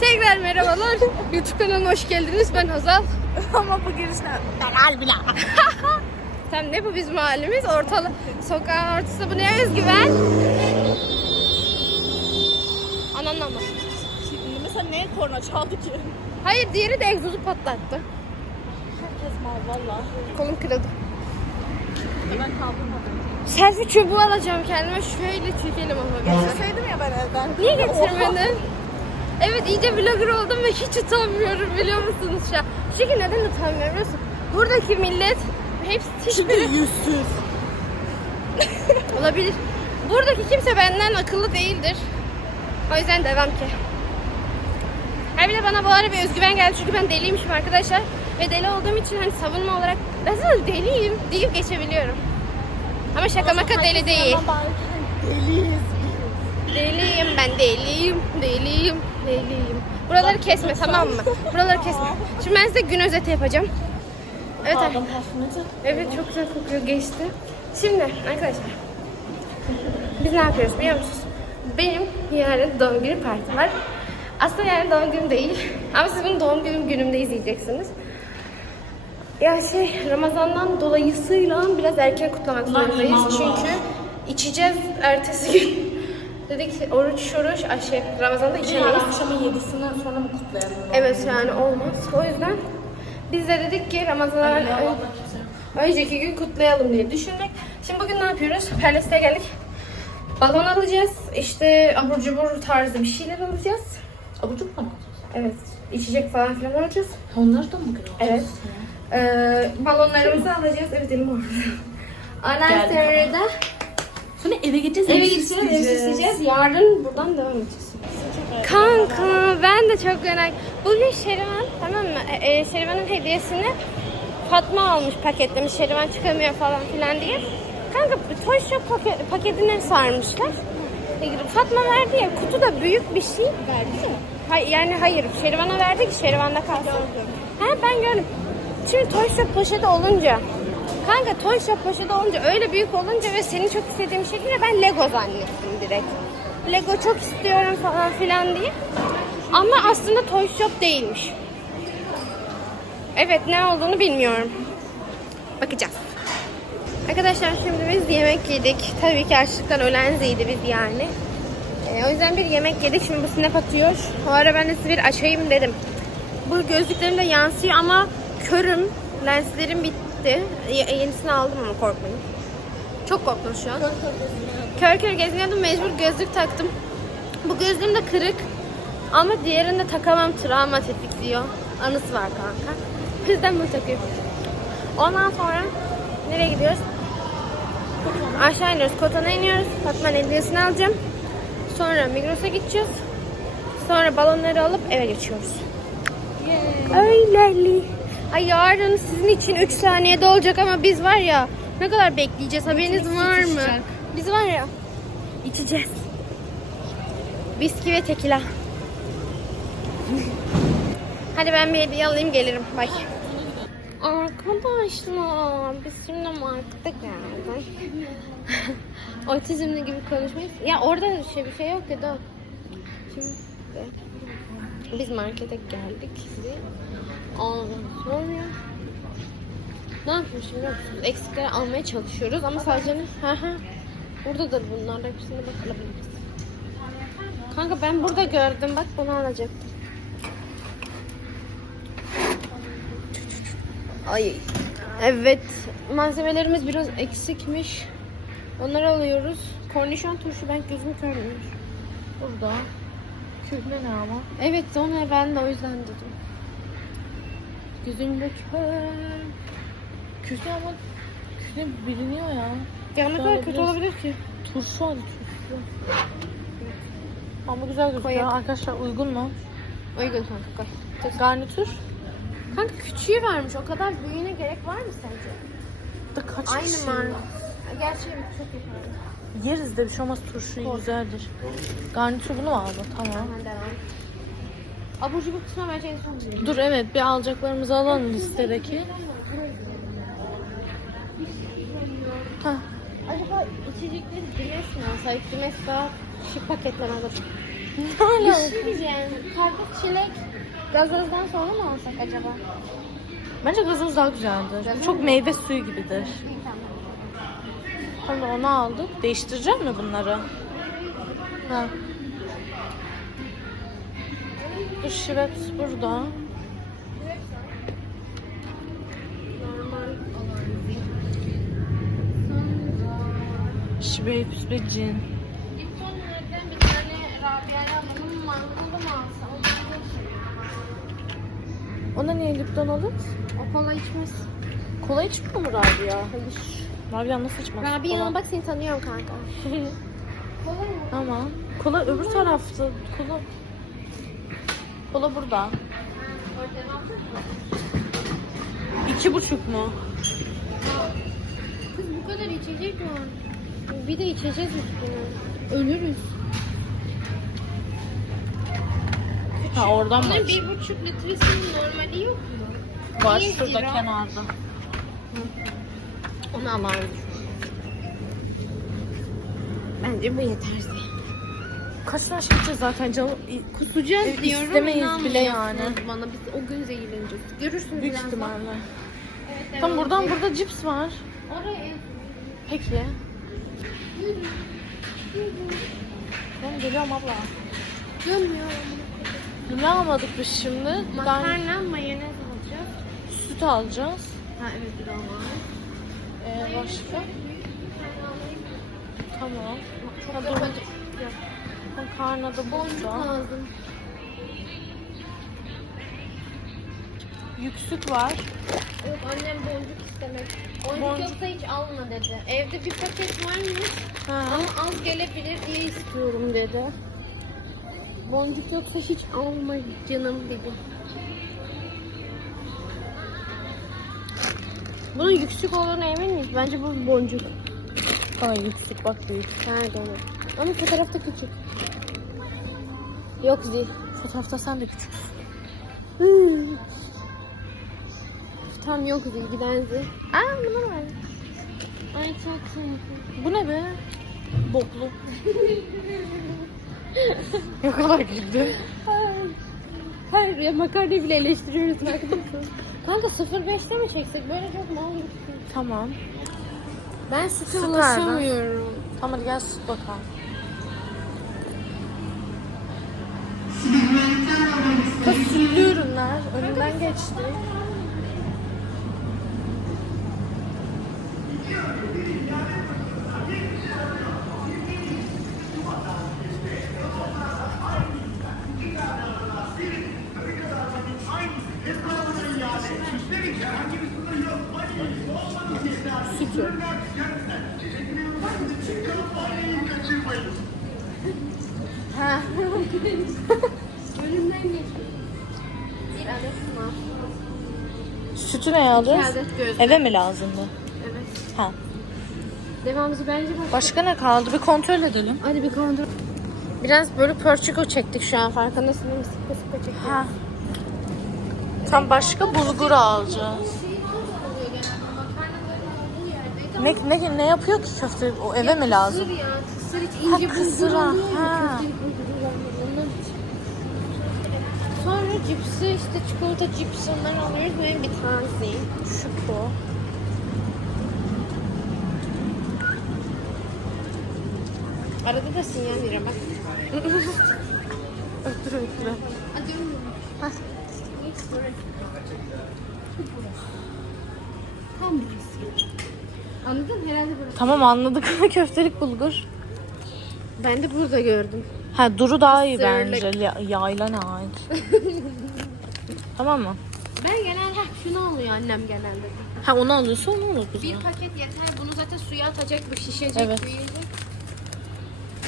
Tekrar merhabalar. YouTube kanalıma hoş geldiniz. Ben Hazal. Ama bu girişte ben bile. Tam ne bu bizim halimiz? Ortalı sokağın ortası bu ne özgüven? Ananla mı? Şimdi mesela neye korna çaldı ki? Hayır diğeri de egzozu patlattı. Herkes mal valla. Kolum kırıldı. Ben kaldırmadım. Selfie çubuğu alacağım kendime. Şöyle çekelim ama. Deseydim ya ben evden. Niye getirmedin? Evet iyice vlogger oldum ve hiç utanmıyorum biliyor musunuz şu an? Çünkü neden utanmıyorum biliyor musun? Buradaki millet hepsi hiçbiri Yüzsüz. olabilir. Buradaki kimse benden akıllı değildir. O yüzden devam ki. Ha bir de bana bu ara bir özgüven geldi çünkü ben deliymişim arkadaşlar. Ve deli olduğum için hani savunma olarak ben sana deliyim deyip geçebiliyorum. Ama şaka maka deli değil. Deliyiz. Deliyim ben deliyim, deliyim, deliyim. Buraları kesme tamam mı? Buraları kesme. Şimdi ben size gün özeti yapacağım. Evet, evet çok güzel kokuyor geçti. Şimdi arkadaşlar biz ne yapıyoruz biliyor musunuz? Benim yarın doğum günü parti var. Aslında yarın doğum günüm değil. Ama siz bunu doğum günüm günümde izleyeceksiniz. Ya şey Ramazan'dan dolayısıyla biraz erken kutlamak zorundayız. Çünkü içeceğiz ertesi gün. Dedik oruç oruç ay şey Ramazan'da içemeyiz. akşamın yedisinden sonra mı kutlayalım? Evet yani olmaz. O yüzden biz de dedik ki Ramazan'dan ön- önceki gün kutlayalım diye düşündük. Şimdi bugün ne yapıyoruz? Perles'e geldik. Balon alacağız. İşte abur cubur tarzı bir şeyler alacağız. Abucuk mu? Evet. içecek falan filan alacağız. Onlar da mı bugün Evet. Ee, balonlarımızı alacağız. Evet elim orada. Ondan Geldi. sonra da Sonra eve gideceğiz. eve gideceğiz, ev süsleyeceğiz. Yarın buradan devam edeceğiz. Kanka ben de çok merak. Bugün Şerivan tamam mı? E, e, Şerivan'ın hediyesini Fatma almış paketlemiş. Şerivan çıkamıyor falan filan diye. Kanka Toy Shop paket, paketine sarmışlar. E, Fatma verdi ya kutu da büyük bir şey. Verdi mi? Hayır, yani hayır. Şerivan'a verdi ki Şerivan'da kalsın. Ha ben gördüm. Şimdi Toy Shop poşeti olunca Kanka Toy Shop poşeti olunca öyle büyük olunca ve senin çok şey değil ben Lego zannettim direkt. Lego çok istiyorum falan filan diye. Ama aslında Toy Shop değilmiş. Evet ne olduğunu bilmiyorum. Bakacağız. Arkadaşlar şimdi biz yemek yedik. Tabii ki açlıktan ölen ziydi biz yani. Ee, o yüzden bir yemek yedik. Şimdi bu snap atıyor. O ara ben de size bir açayım dedim. Bu gözlüklerim de yansıyor ama körüm. Lenslerim bitti. Y- yenisini aldım ama korkmayın. Çok korktum şu an. Kör kör geziniyordum mecbur gözlük taktım. Bu gözlüğüm de kırık. Ama diğerini de takamam travma tetikliyor. Anısı var kanka. Yüzden bunu takıyorum. Ondan sonra nereye gidiyoruz? Aşağı iniyoruz. Koton'a iniyoruz. Fatma'nın hediyesini alacağım. Sonra Migros'a gideceğiz. Sonra balonları alıp eve geçiyoruz. Öyleli. Ay yarın sizin için 3 saniyede olacak ama biz var ya ne kadar bekleyeceğiz haberiniz var mı? sıcak. Biz var ya içeceğiz. Viski ve tekila. Hadi ben bir hediye alayım gelirim. Bye. Arkadaşlar biz şimdi markete geldik. Otizmli gibi konuşmayız. Ya orada şey bir şey yok ya da. Şimdi biz markete geldik. Ondan sonra ne yapıyoruz biliyor musunuz? Eksikleri almaya çalışıyoruz ama sadece. Buradadır bunlar hepsini bak alabiliriz. Kanka ben burada gördüm bak bunu alacaktım. Ay. Evet. Malzemelerimiz biraz eksikmiş. Onları alıyoruz. Kornişon turşu ben gözüm görmüyor. Burada. Kühne ne ama? Evet onu ben de o yüzden dedim. Gözümde kör. Kühne ama kühne biliniyor ya. Ya ne kadar kötü olabilir ki? Turşu hadi turşu. Ama güzel gözüküyor. Koyalım. Arkadaşlar uygun mu? Uygun kanka koy. Garnitür. Kanka küçüğü varmış. O kadar büyüğüne gerek var mı sence? Da kaç Aynı kişi? marka. Gerçi evet, çok iyi. Yeriz de bir şey olmaz turşu güzeldir. Garnitür bunu mu aldın? Tamam. Hemen devam. Abur cubur kısmına bence en son gidelim. Dur evet bir alacaklarımızı alalım listedeki. Ha, Acaba içecekleri Dimes mi alsaydık? Dimes daha şık paketler alır. Ne Bir alaka? şey diyeceğim. Karpuz, çilek, gazozdan sonra mı alsak acaba? Bence gazoz daha güzeldir. Çok meyve suyu gibidir. Tamam. Tamam onu aldık. Değiştireceğim mi bunları? Ha. Bu şivet burada. Şivet ve cin. Rabia'ya. Ona niye Lipton alırız? O kola içmez. Kola içmiyor mu Rabia? Rabia nasıl içmez? Rabia kola? bak seni tanıyorum kanka. Kola mı? Tamam. Kola öbür tarafta. Kola. Kola burada. İki buçuk mu? Kız bu kadar içecek var. Bir de içeceğiz üstüne. Ölürüz. Ha oradan mı? Bir buçuk litresinin normali yok mu? Var Bir şurada lira. kenarda. Onu alalım. Bence bu yeterli. Tane şey zaten canım. Kusacağız E, diyorum. istemeyiz bile inanmıyorsunuz Bana biz o gün zehirleneceğiz. Görürsün Büyük birazdan. ihtimalle. Evet, evet. Tam buradan burada cips var. Oraya. Peki. Tamam geliyorum abla. Dönmüyorum. Ne almadık biz şimdi? Ben Makarna, mayonez alacağız. süt alacağız. Ha evet bir daha var. Ee, başka? Tamam. Ha, dur. Yok. Makarna da Boncuk lazım. Yüksük var. Yok annem boncuk istemek. Boncuk, Boncuk. yoksa hiç alma dedi. Evde bir paket varmış Ha. ama az gelebilir diye istiyorum dedi. Boncuk yoksa hiç alma canım dedi. Bunun yüksek olduğuna emin miyiz? Bence bu boncuk. Ha yüksük bak büyük. Nerede onu? Ama fotoğrafta küçük. Yok değil. Fotoğrafta sen de. Hmm. Tam yok değil giden zil. Aa bunu var. Ay çok tatlı. Bu ne be? Boklu. ne kadar güldü. Hayır ya makarnayı bile eleştiriyoruz farkındasın. Kanka 05'te mi çeksek? Böyle çok mal gibi. Tamam. Ben sütü Süt ulaşamıyorum. Tamam hadi gel süt bakalım. Sütlü ürünler önünden geçti. Sütü. Ha. Sütü ne alacağız? Adet. Eve mi lazımdı? Evet. Ha. Devamımızı bence bak. Başka ne kaldı? Bir kontrol edelim. Hadi bir kontrol. Biraz böyle pörçüko çektik şu an farkındasın değil mi? Sıkı sıkı çekiyoruz. Ha. Tam başka bulgur alacağız. Ne, ne, ne yapıyor ki köfte? O eve mi lazım? Kısır ya. Kısır hiç Ha, ince kısır, bulgur oluyor ya. ha. Köftelik bulgur oluyor. Ondan için. Sonra cipsi işte çikolata cips onları alıyoruz. Benim bir tanesi. Şu bu. Arada da sinyal öttüre. Hadi ömrüm. Ha. Tam burası. Anladın herhalde burası. Tamam anladık köftelik bulgur. Ben de burada gördüm. Ha duru daha iyi Kısırlık. bence. Ya- Yayla ne ait? tamam mı? Ben genelde hep şunu alıyor annem genelde. Ha onu alıyorsa onu alır Bir paket yeter. Bunu zaten suya atacak, bu şişecek, Evet. büyüyecek.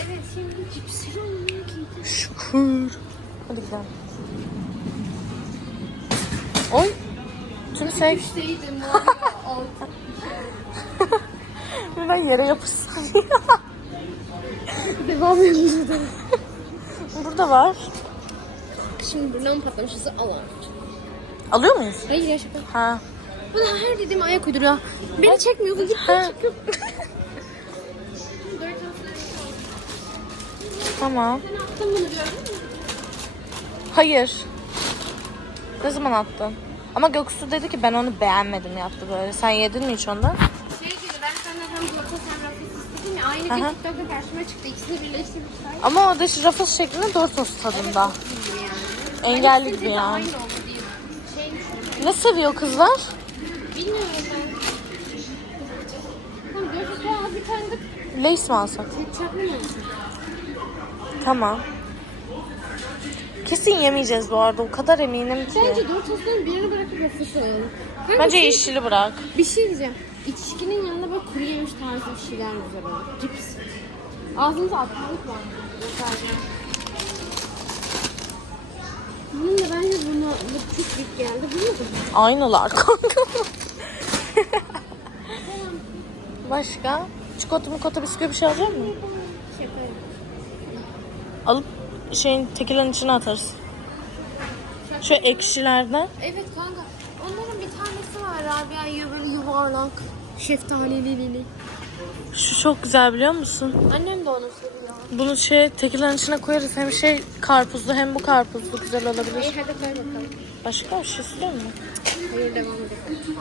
Evet şimdi cipsi almaya gidelim. Şükür. Hadi gidelim. Oy. Tüm şey Üçteydim var ya altı. ben yere yapışsam. Devam ediyoruz. Burada var. Şimdi burnum patlamışızı alalım. Alıyor muyuz? Hayır ya şaka. Ha. Bu da her dediğime ayak uyduruyor. Beni çekmiyorsun git Ha. çıkıp. Tamam. Sen attın bunu gördün mü? Hayır. Ne zaman attın? Ama Göksu dedi ki ben onu beğenmedim yaptı böyle. Sen yedin mi hiç ondan? Şey gibi ben senden hem Gorta hem Rafis ya. Aynı gün Aha. TikTok'ta karşıma çıktı. İkisini birleştirmişler. Ama o da Ruffles şeklinde Doritos tadında. Gibi yani. Engelli Hani gibi ikisi de yani. Aynı oldu diye şey düşünüyorum. Ne seviyor kızlar? Bilmiyorum ben. Tamam Doritos bayağı bir tane de Lace mi alsak? mı? Tamam. Kesin yemeyeceğiz bu arada. O kadar eminim ki. Bence Doritos'ların birini bırakıp Rafis alalım. Kanka Bence şey- yeşili bırak. Bir şey diyeceğim. İçkinin yanında böyle kuru yemiş tarzı bir şeyler güzel olur. Cips. Ağzınıza atmalık var. Sadece. Bunun da bence buna bu çok büyük geldi. Bu mu? Aynılar kanka. Başka? Çikolata mı bisküvi bir şey alacak mısın? Şaka. Alıp şeyin tekilerin içine atarız. Şu ekşilerden. Evet kanka. Onların bir tanesi var Rabia böyle yuvarlak. Şeftalili. Şu çok güzel biliyor musun? Annem de onu seviyor. Bunu şey tekilerin içine koyarız. Hem şey karpuzlu hem bu karpuzlu güzel olabilir. İyi hadi koy bakalım. Başka bir şey istiyor musun? Hayır devam edelim.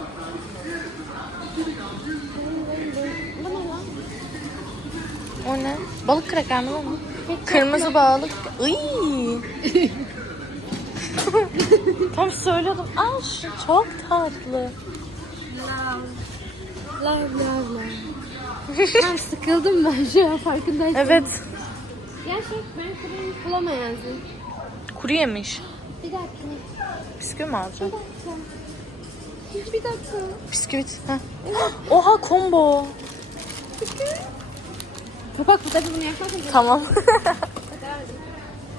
Bu ne lan? O ne? Balık kraker mi o? Kırmızı balık. Iy. Tam söylüyordum. Al şu çok tatlı. Love, love, love. ben sıkıldım ben şu an farkındaysan. Evet. Ya şey ben kuruyu bulamayansın. Kuru yemiş. Bir dakika. Bisküvi mi Bir alacaksın? dakika. Bir dakika. Bisküvit. Heh. Oha combo. Kapak fotoğrafı bunu yaparsan çok Tamam.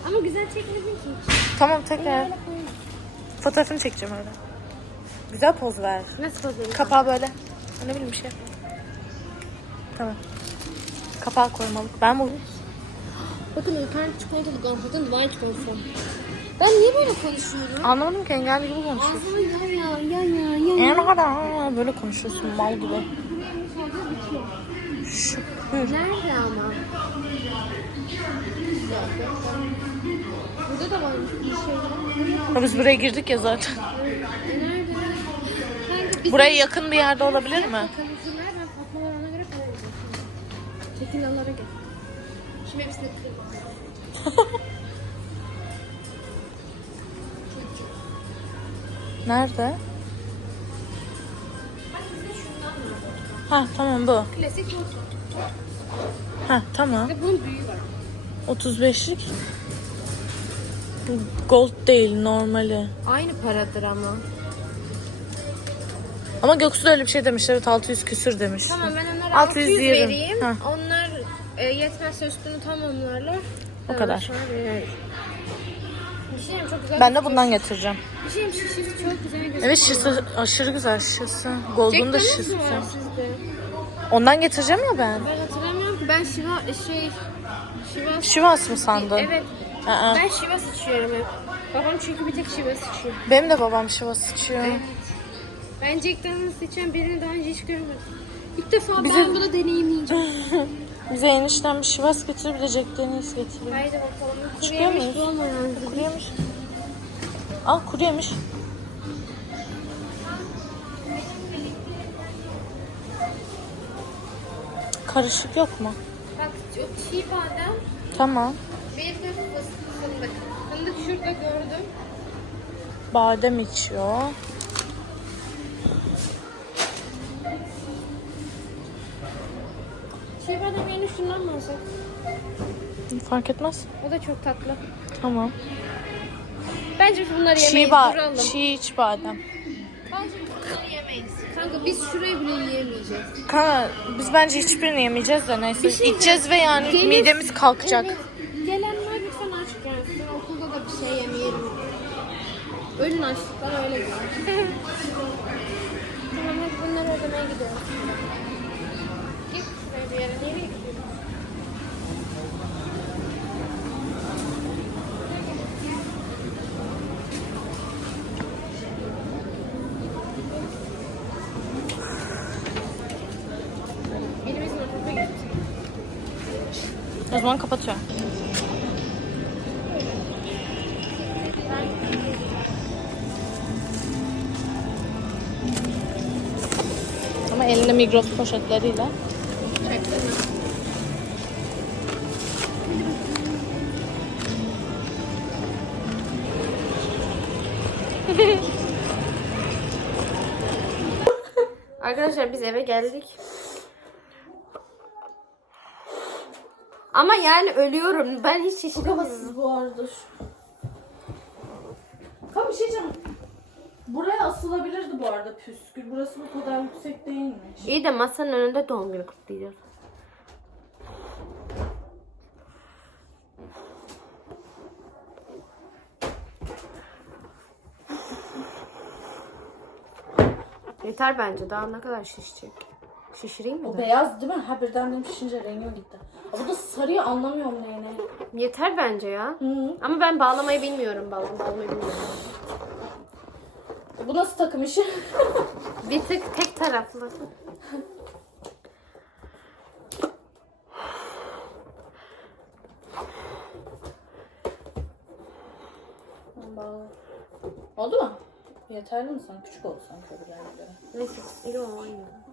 Ama güzel çekmedin ki. tamam tekrar. Böyle koyayım. Fotoğrafını çekeceğim öyle. Güzel poz ver. Nasıl poz vereyim? Kapağı böyle. Ne bileyim bir şey. Tamam. Kapağı koymalık. Ben bu Bakın yukarı çikolatalı gomfatın white gomfam. Ben niye böyle konuşuyorum? anlamadım ki engelli gibi konuşuyorsun. Ya ya ya ya ya. En kadar böyle konuşuyorsun mal gibi. Şu. Nerede ama? Burada da varmış bir. Ya Biz buraya girdik ya zaten. Bizim- Buraya yakın bir yerde olabilir mi? Bakalım ver ben Fatma'lar ona göre karar vereceğim. Tekilalara gel. Şimdi hepsini kırayım. Nerede? Ha tamam bu. Klasik bu. Ha tamam. Bir de bunun büyüğü var. 35'lik. Gold değil normali. Aynı paradır ama. Ama Göksu da öyle bir şey demiş. Evet 600 küsür demiş. Tamam ben onlara 600 600, diyelim. vereyim. Ha. Onlar e, yetmezse üstünü tamamlarlar. O Evet, kadar. sonra veririz. Bir şey diyeyim, çok güzel. Ben de bundan getireceğim. Bir şeyim şişesi çok güzel gözüküyor. Evet şişesi aşırı güzel şişesi. Gold'un da Jack şişesi. Mi var sizde? Ondan getireceğim ya ben. Ben hatırlamıyorum ki. Ben Şiva şey Şivas. Şivas mı sandın? Evet. Aa. Ben Şivas içiyorum hep. Babam çünkü bir tek Şivas içiyor. Benim de babam Şivas içiyor. Ben Jack Daniels içen birini daha önce hiç görmedim. İlk defa Bize- ben bunu deneyimleyeceğim. Bize enişten bir Şivas getir bir de Jack Daniels getiriyor. Haydi bakalım. Kuru Çıkıyor yemiş muyuz? Kuru yemiş. Al kuru yemiş. Karışık yok mu? Bak çok çiğ badem. Tamam. Bir de fıstık. Fındık şurada gördüm. Badem içiyor. Çiğ şundan mı alsak? Fark etmez. O da çok tatlı. Tamam. Bence biz bunları Çiğ, yemeyiz. ba Duralım. çiğ iç badem. Bence biz bunları yemeyiz. Kanka biz şurayı bile yiyemeyeceğiz. Kanka biz bence hiçbirini yemeyeceğiz de neyse. Şey İçeceğiz ve yani Gelir- midemiz kalkacak. Evet. Gelenler lütfen aç gelsin. Okulda da bir şey yemeyelim. Ölün açlıktan zaman kapatıyorum. Ama elinde Migros poşetleriyle. Arkadaşlar biz eve geldik. Ama yani ölüyorum. Ben hiç şişiremiyorum. bu arada. Kanka bir şey diyeceğim. Buraya asılabilirdi bu arada püskül. Burası bu kadar yüksek değilmiş. İyi de masanın önünde doğum günü kutlayacağız. Yeter bence. Daha ne kadar şişecek? Şişireyim mi? O de? beyaz değil mi? Ha birden benim şişince rengi gitti. Ha, bu da sarıyı anlamıyorum neyine. Yeter bence ya. Hı. Ama ben bağlamayı bilmiyorum. Bağlam bağlamayı bilmiyorum. Bu nasıl takım işi? Bir tık tek taraflı. Bağla. Oldu mu? Yeterli mi sana? Küçük oldu sanki. Neyse. Yok aynı.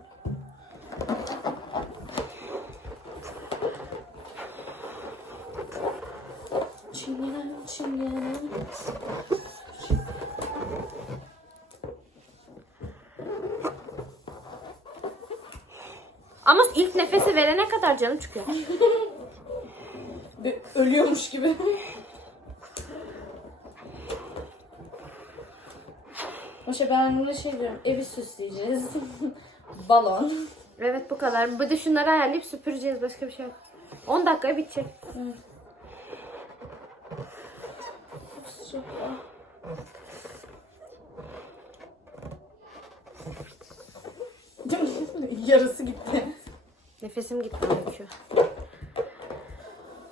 Ama ilk nefesi verene kadar canım çıkıyor. Ölüyormuş gibi. O ben buna şey diyorum, evi süsleyeceğiz. Balon. Evet bu kadar. Bir de şunları ayarlayıp süpüreceğiz. Başka bir şey yok. 10 dakikaya bitecek. Yarısı gitti. Nefesim gitti çünkü.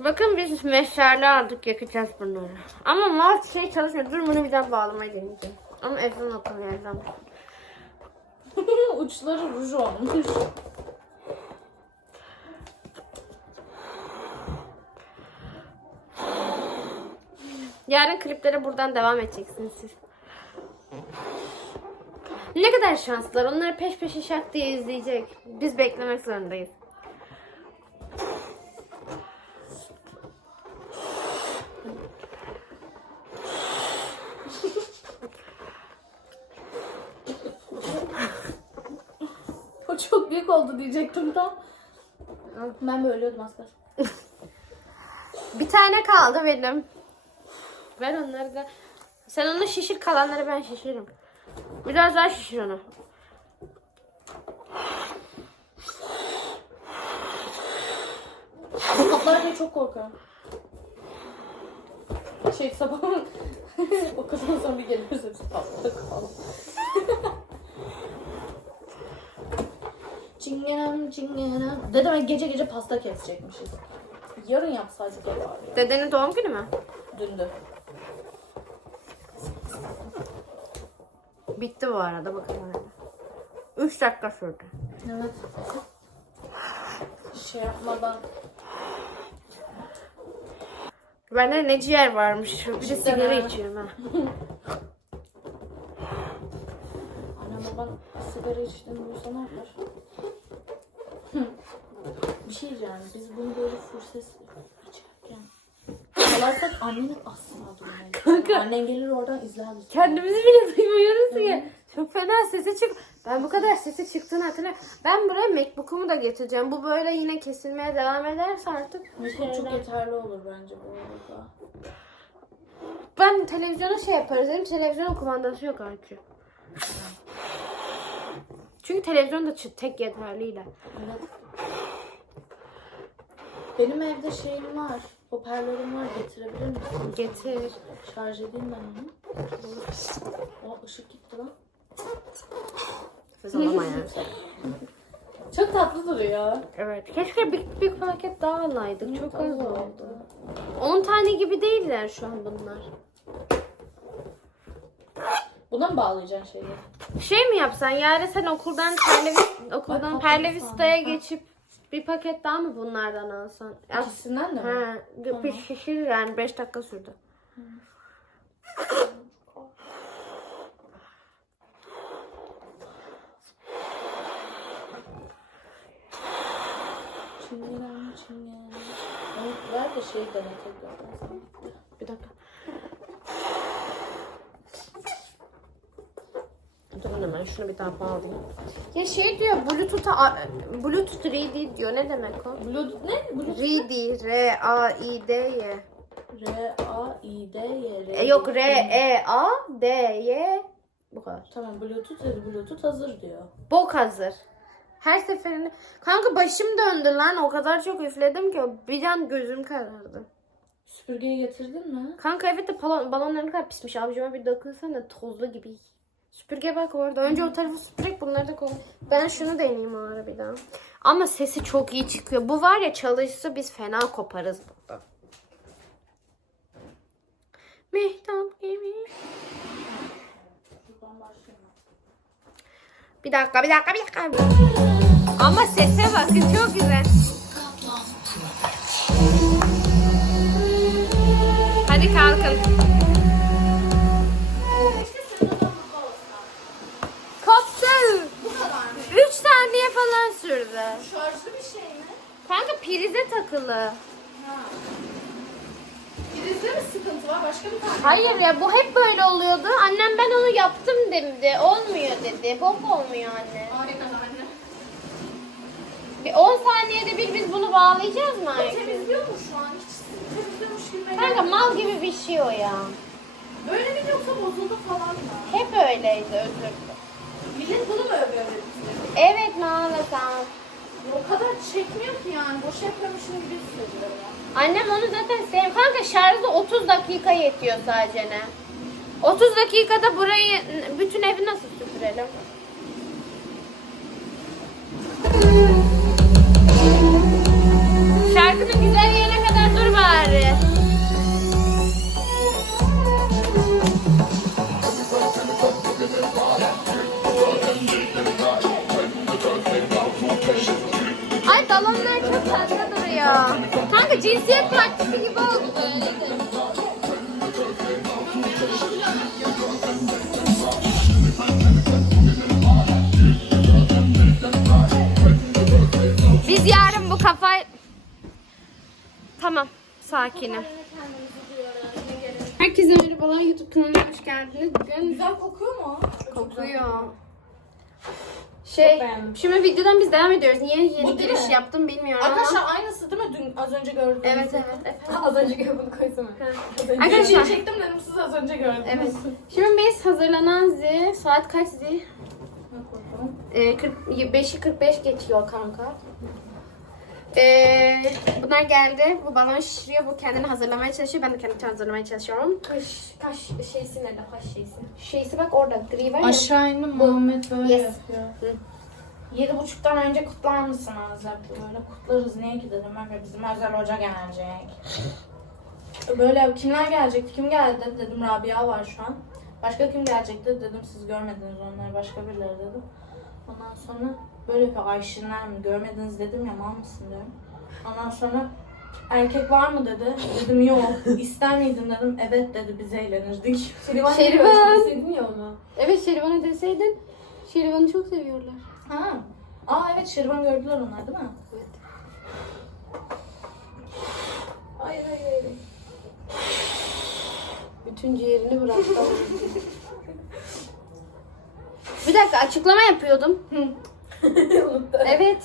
Bakın biz meşale aldık yakacağız bunları. Ama malt şey çalışmıyor. Dur bunu bir daha bağlamayı deneyeceğim. Ama evden okul yerden. Uçları ruj olmuş. Yarın kliplere buradan devam edeceksiniz siz. Ne kadar şanslılar. Onları peş peşe şak diye izleyecek. Biz beklemek zorundayız. O çok büyük oldu diyecektim tam. Ben böyle ölüyordum az kalsın. Bir tane kaldı benim. Ver onları da. Sen onu şişir kalanları ben şişiririm. Biraz daha şişir onu. Kaplar diye çok korkuyorum. Şey sabah o kadar sonra bir geliyoruz hepsi patladık falan. Çingenem çingenem. Dedeme gece gece pasta kesecekmişiz. Yarın yapsaydık ya bari. Dedenin doğum günü mü? Dündü. Bitti bu arada bakın. 3 dakika sürdü. Evet. Şey yapmadan Bende ne ciğer varmış. Bir de Cidden sigara ha. içiyorum ha. Annem baban sigara içtiğini duysa ne yapar? Bir şey diyeceğim. Biz bunu böyle fırsat içerken çalarsak annenin asla durmayız. Kanka. Annen gelir oradan izler bizi. Kendimizi bile duymuyoruz ki. Çok fena sesi çık. Ben bu kadar sesi çıktığını hatırlamıyorum. Ben buraya Macbook'umu da getireceğim. Bu böyle yine kesilmeye devam ederse artık. Mikro çok yeterli olur bence bu arada. Ben televizyona şey yaparız dedim. Televizyonun kumandası yok Öykü. Çünkü televizyon da tek yeterliyle. Evet. Benim evde şeyim var. Hoparlörüm var. Getirebilir misin? Getir. Şarj edeyim ben onu. O ışık gitti lan. Ses alamayın. Çok tatlı duruyor. evet. Keşke bir, bir paket daha alaydık. Çok az oldu. 10 tane gibi değiller şu an bunlar. Buna mı bağlayacaksın şeyi? Şey mi yapsan? Yani sen okuldan perlevis, okuldan Bak, perlevistaya geçip bir paket daha mı bunlardan alsan? İkisinden de mi? Ha, bir şişir yani 5 dakika sürdü. Çingene çingene? Ver de şey denetelim. Bir dakika. Dur hemen şunu bir daha bağlayayım. Ya şey diyor Bluetooth'a Bluetooth ready diyor. Ne demek o? Bluetooth ne? Bluetooth Ready R A I D Y. R A I D Y. E, yok R E A D Y. Bu kadar. Tamam Bluetooth. Bluetooth hazır diyor. Bok hazır. Her seferinde kanka başım döndü lan. O kadar çok üfledim ki bir an gözüm karardı. Süpürgeyi getirdin mi? Kanka evet de balon, balonlar ne kadar pismiş. Abicime bir dokunsana tozlu gibi. Süpürge bak orada. Önce o tarafı süpürek bunları da koy. Ben şunu deneyeyim o ara bir daha. Ama sesi çok iyi çıkıyor. Bu var ya çalışsa biz fena koparız burada. Mehtap gibi. Bir dakika, bir dakika, bir dakika. Ama sese bakın çok güzel. Hadi kalkın. Prize takılı. Prizde mi sıkıntı var? Başka bir tane. Hayır ya bu hep böyle oluyordu. Annem ben onu yaptım dedi. Olmuyor dedi. Bok olmuyor anne. Harika anne. Bir 10 saniyede bir biz bunu bağlayacağız mı? artık? Temizliyor mu şu an? Hiç temizliyormuş gibi. Kanka mal gibi bir şey o ya. Böyle mi yoksa bozuldu falan mı? Hep öyleydi özür dilerim. Millet bunu mu övüyor? Evet maalesef. O kadar çekmiyor ki yani. Boş yapmamışım gibi hissediyorum. Annem onu zaten sev. Kanka şarjı 30 dakika yetiyor sadece ne? 30 dakikada burayı bütün evi nasıl süpürelim? Duruyor. Kanka cinsiyet partisi gibi oldu böyle. Biz yarın bu kafay... Tamam, sakinim. Herkese merhabalar, YouTube kanalıma hoş geldiniz. Bugün Güzel kokuyor mu? kokuyor. Şey, beğendim. şimdi videodan biz devam ediyoruz. Niye yeni Bu değil giriş mi? yaptım bilmiyorum ama. Arkadaşlar aynısı değil mi? Dün az önce gördüğünüz. Evet evet. Az önce gördüm koysana. Arkadaşlar- Arkadaşlar. çektim dedim siz az önce gördünüz. Evet. Şimdi biz hazırlanan Z, saat kaç Z? Ee, 40, 5'i 45 geçiyor kanka. Ee, bunlar geldi. Bu balon şişiriyor. Bu kendini hazırlamaya çalışıyor. Ben de kendimi hazırlamaya çalışıyorum. Kaş, kaş şeysi nerede? Kaş şeysi. Şeysi bak orada. Gri var ya. Aşağı indim Muhammed böyle Yes. yapıyor. Hı. Yedi buçuktan önce kutlar mısınız? Hep Böyle kutlarız. Niye ki dedim. Bak bizim özel hoca gelecek. Böyle kimler gelecekti? Kim geldi? Dedim Rabia var şu an. Başka kim gelecekti? Dedim siz görmediniz onları. Başka birileri dedim. Ondan sonra böyle yapıyor. Ayşinler mi? Görmediniz dedim ya mal mısın diyorum. Ondan sonra erkek var mı dedi. Dedim yok. İster miydin dedim. Evet dedi. Biz eğlenirdik. Şerivan. Şerivan. ya onu. Evet Şerivan'a deseydin. Şerivan'ı çok seviyorlar. Ha. Aa evet Şerivan gördüler onlar değil mi? Evet. Hayır hayır hayır. Bütün ciğerini bıraktı. Bir dakika açıklama yapıyordum. Unuttum. Evet.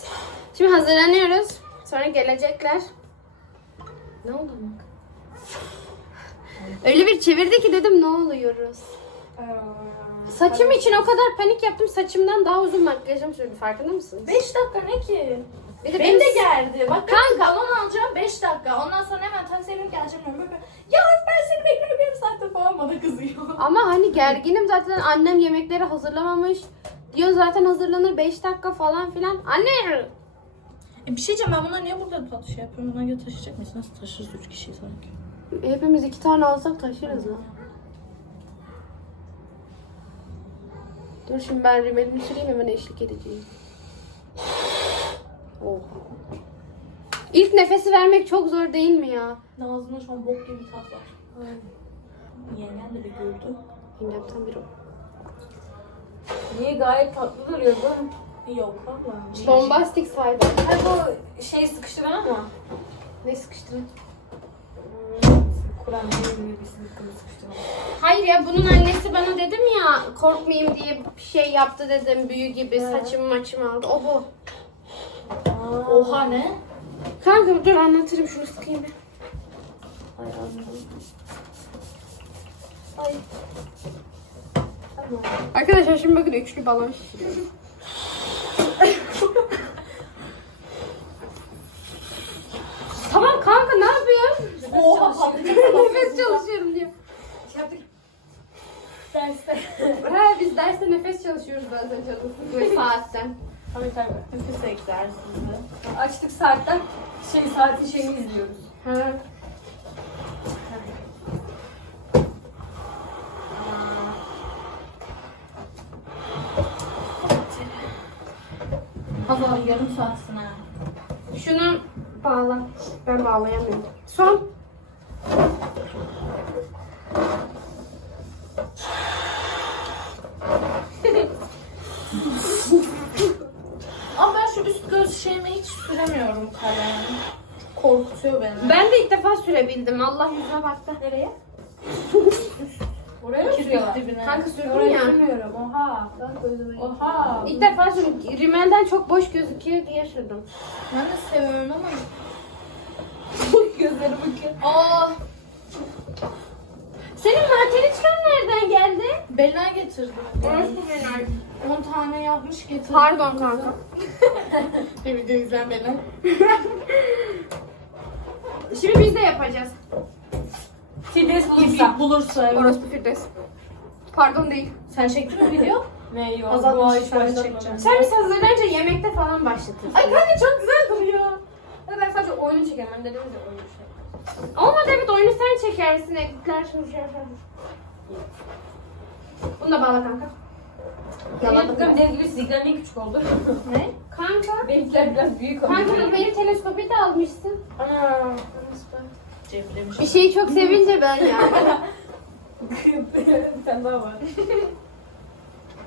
Şimdi hazırlanıyoruz. Sonra gelecekler. Ne oldu bak? Öyle bir çevirdi ki dedim ne oluyoruz? Saçım için o kadar panik yaptım. Saçımdan daha uzun makyajım sürdü. Farkında mısın? 5 dakika ne ki? Bir de Benim de geldi. Bak Kanka. kanka balon alacağım 5 dakika. Ondan sonra hemen taksiye binip geleceğim. Böyle, böyle, ya ben seni bekliyorum yarım saatte falan bana kızıyor. Ama hani gerginim zaten annem yemekleri hazırlamamış. Diyor zaten hazırlanır 5 dakika falan filan. Anne! E bir şey diyeceğim ben bunları niye burada pat şey yapıyorum? Bunları götür taşıyacak mıyız? Nasıl taşırız 3 kişiyi sanki? Hepimiz iki tane alsak taşırız lan. Dur şimdi ben rimelimi süreyim hemen eşlik edeceğim. Oh. İlk nefesi vermek çok zor değil mi ya? Ağzımda şu an bok gibi bir tat var. Yengen de bir güldü. Yengem tam bir o. Niye gayet tatlı duruyordu? Yok abla. Bombastik sayda. Ay bu şey sıkıştıran ama. Ne sıkıştın? Kur'an gibi bir sıkıştıran. Hayır ya bunun annesi bana dedim ya korkmayayım diye bir şey yaptı dedim büyü gibi saçımı maçımı aldı. O bu. Oha ne? Kanka dur anlatırım şunu sıkayım bir. Ay anladım. Ay. Tamam. Arkadaşlar şimdi bakın üçlü balon şişiriyorum. tamam kanka ne yapıyorsun? Oha nefes çalışıyorum diyor. Derste. He biz derste nefes çalışıyoruz bazen çalıştık böyle saatten. Tabii tabii. Nefis egzersizi. Açtık saatten şey saatin şeyini izliyoruz. Ha. Hava yarım saatsin ha. Şunu bağla. Ben bağlayamıyorum. Son. Ama ben şu üst göz şeyimi hiç süremiyorum kalem. Korkutuyor beni. Ben de ilk defa sürebildim. Allah yüzüne baktı. Nereye? Oraya mı sürüyorlar? dibine. Kanka sürdüm Oraya ya. sürmüyorum. Oha. Oha. İlk defa sürdüm. Rimelden çok boş gözüküyor diye sürdüm. Ben de seviyorum ama. Gözleri bakıyor. Aa, Senin marteliçkan nereden geldi? Bella getirdi. Orası helal. 10 tane yapmış getirdi. Pardon kanka. Bir video izlen Bella. Şimdi biz de yapacağız. Bir bulursa. bulursa. evet. Orospu Firdevs. Pardon değil. Sen çektin mi video? Ne yok. Azaltmış. Sen biz hazırlanınca yemekte falan başlatırsın. Ay kanka çok güzel duruyor. Sadece oyunu çekemem. Ben dedim ya oyunu şey. Olmadı evet oyunu sen çekersin. Editler şimdi şey yaparsın. Bunu da bağla kanka. Yaladım Benim gibi sizlikler niye küçük oldu? Ne? Kanka. Benimkiler biraz büyük oldu. Kanka benim teleskopi de almışsın. Ana. Cebremiş. Bir şeyi çok sevince ben ya. tane daha var.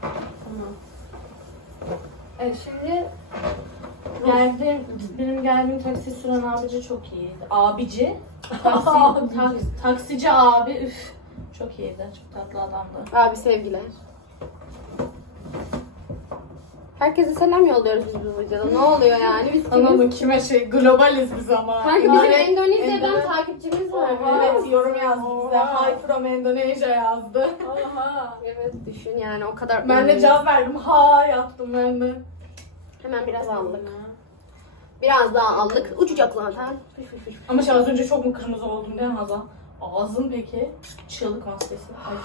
Tamam. Evet şimdi geldim, benim geldiğim taksi süren abici çok iyiydi. Abici? Taksi, Abici. taks- taksici abi üf. Çok iyiydi. Çok tatlı adamdı. Abi sevgiler. Herkese selam yolluyoruz biz bu videoda. Ne oluyor yani? Biz kimiz? Anamı kime şey globaliz biz ama. Kanka bizim Endonezya'dan Endo- takipçimiz var. Evet yorum yazdı bize. Hi from Indonesia yazdı. Oha. Evet düşün yani o kadar. Ben de ünlüyüz. cevap verdim. Ha yaptım ben de. Hemen biraz aldık. Biraz daha aldık. Uçacak zaten. Ama şey az önce çok mu kırmızı oldum değil mi Hazal? Ağzın peki? Çığlık maskesi. Ay.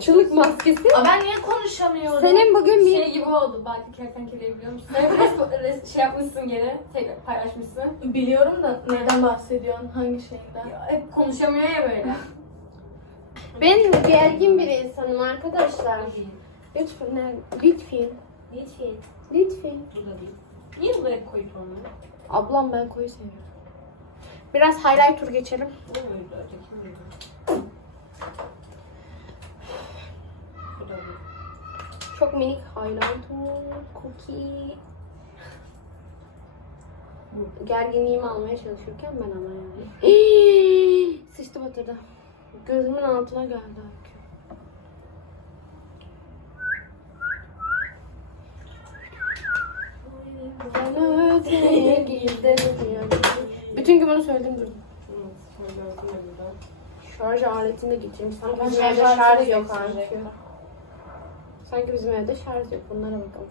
Çılık maskesi. Aa, ben niye konuşamıyorum? Senin bugün bir... Şey gibi oldu. Belki kertenkeleyi biliyor musun? Sen res- res- şey yapmışsın gene. Tekrar paylaşmışsın. Biliyorum da neden bahsediyorsun? Hangi şeyden? Ya, hep konuşamıyor ya böyle. Ben gergin bir insanım arkadaşlar. Lütfen. Lütfen. Lütfen. Lütfen. Burada değil. Niye buraya koydun onu? Ablam ben koyu seviyorum. Biraz highlighter geçelim. Bu muydu? Öteki muydu? Bu da değil. Çok minik highlighter. Cookie. Gerginliğimi almaya çalışırken ben ama yani. Sıçtı batırdı. Gözümün altına geldi. Bütün gün bunu söyledim durdum. Şarj aletini de getirmiş. Sanki bizim şarj evde şarj yok halbuki. Sanki bizim evde şarj yok. Bunlara bakalım.